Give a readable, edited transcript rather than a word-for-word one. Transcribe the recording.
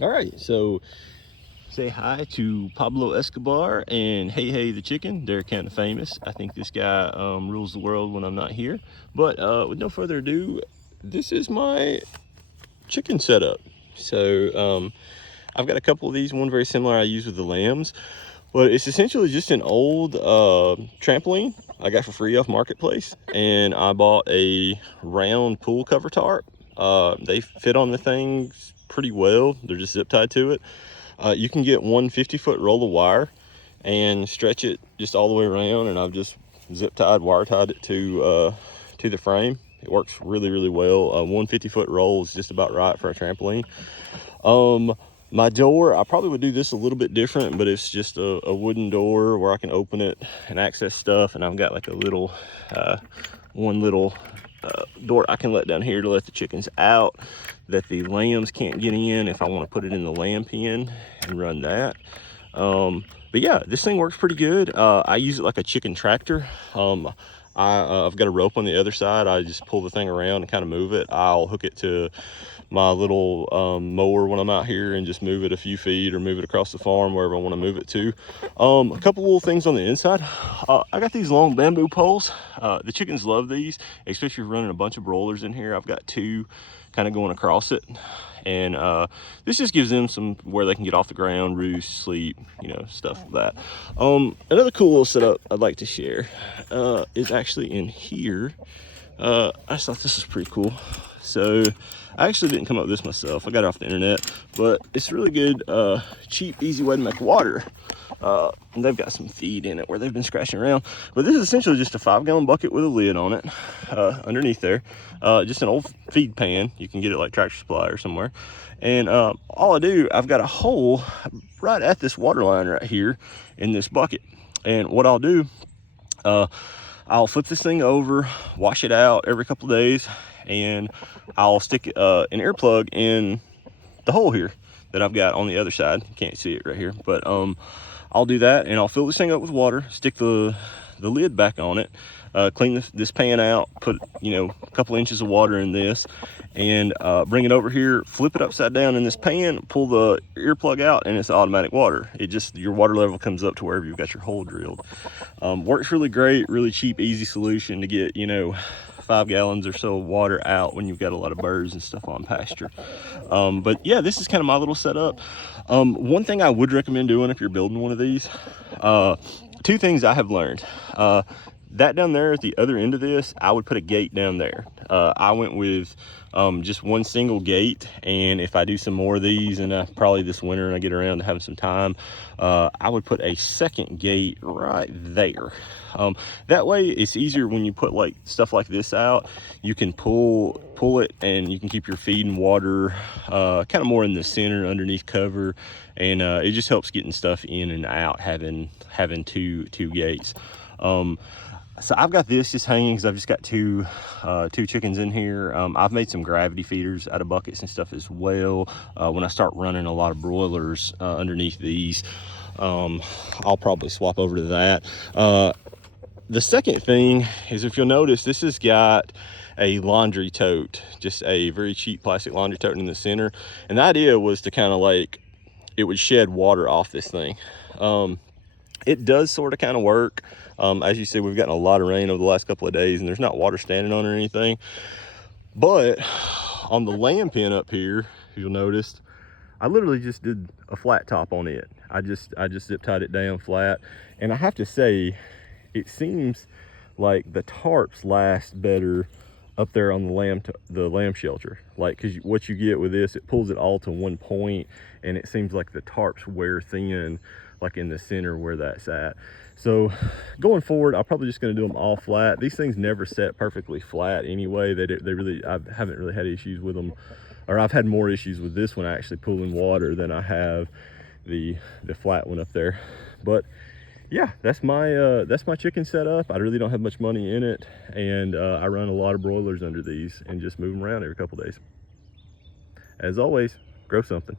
All right, so say hi to Pablo Escobar and Hey the chicken. They're kind of famous. I think this guy rules the world when I'm not here. But with no further ado, this is my chicken setup. So I've got a couple of these, one very similar I use with the lambs, but it's essentially just an old trampoline I got for free off Marketplace, and I bought a round pool cover tarp. They fit on the things pretty well. They're just zip tied to it. You can get one 50-foot roll of wire and stretch it just all the way around, and I've just zip tied, wire tied it to the frame. It works really well. One 50-foot roll is just about right for a trampoline. My door, I probably would do this a little bit different, but it's just a wooden door where I can open it and access stuff. And I've got like a little, one little door I can let down here to let the chickens out that the lambs can't get in if I want to put it in the lamb pen and run that. But yeah, this thing works pretty good. I use it like a chicken tractor. I've got a rope on the other side. I just pull the thing around and kind of move it. I'll hook it to my little mower when I'm out here and just move it a few feet or move it across the farm wherever I want to move it to. A couple little things on the inside. I got these long bamboo poles. The chickens love these, especially if you're running a bunch of broilers in here. I've got two kind of going across it, and this just gives them some where they can get off the ground, roost, sleep, stuff like that. Another cool little setup I'd like to share is actually in here. I just thought this was pretty cool. So I actually didn't come up with this myself. I got it off the internet, but it's really good, cheap, easy way to make water. And they've got some feed in it where they've been scratching around. But this is essentially just a 5-gallon bucket with a lid on it underneath there. Just an old feed pan. You can get it like Tractor Supply or somewhere. And all I do, I've got a hole right at this water line right here in this bucket. And what I'll do, I'll flip this thing over, wash it out every couple of days, and I'll stick an earplug in the hole here that I've got on the other side. You can't see it right here, but I'll do that, and I'll fill this thing up with water, stick the lid back on it, clean this pan out, put a couple inches of water in this, and bring it over here, flip it upside down in this pan, pull the earplug out, and it's automatic water. It just, your water level comes up to wherever you've got your hole drilled. Works really great, really cheap, easy solution to get 5 gallons or so of water out when you've got a lot of birds and stuff on pasture. But yeah, this is kind of my little setup. One thing I would recommend doing if you're building one of these, two things I have learned. That down there at the other end of this, I would put a gate down there. I went with just one single gate, and if I do some more of these, and probably this winter and I get around to having some time, I would put a second gate right there. That way it's easier when you put like stuff like this out. You can pull it, and you can keep your feed and water kind of more in the center underneath cover, and it just helps getting stuff in and out having two gates. So I've got this just hanging because I've just got two chickens in here. I've made some gravity feeders out of buckets and stuff as well. When I start running a lot of broilers underneath these, I'll probably swap over to that. The second thing is, if you'll notice, this has got a laundry tote, just a very cheap plastic laundry tote in the center. And the idea was to kind of like, it would shed water off this thing. It does sort of kind of work. As you see, we've gotten a lot of rain over the last couple of days, and there's not water standing on it or anything. But on the lamb pen up here, you'll notice, I literally just did a flat top on it. I just zip tied it down flat. And I have to say, it seems like the tarps last better up there on the lamb shelter. Like, because what you get with this, it pulls it all to one point, and it seems like the tarps wear thin, like in the center where that's at. So going forward, I'm probably just going to do them all flat. These things never set perfectly flat anyway. I haven't really had issues with them, or I've had more issues with this one actually pulling water than I have the flat one up there. But yeah, that's my chicken setup. I really don't have much money in it, and I run a lot of broilers under these and just move them around every couple days. As always, grow something.